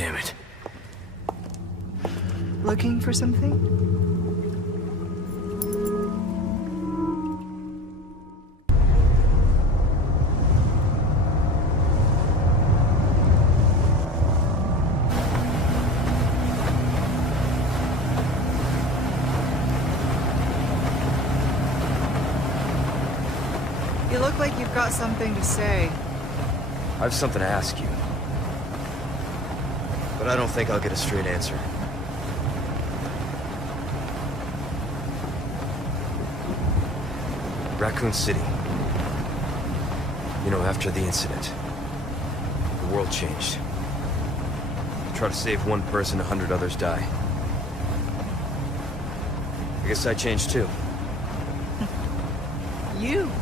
damn it. Looking for something? You look like you've got something to say. I have something to ask you. But I don't think I'll get a straight answer. Raccoon City. You know, after the incident, the world changed. You try to save one person, 100 others die. I guess I changed too. You?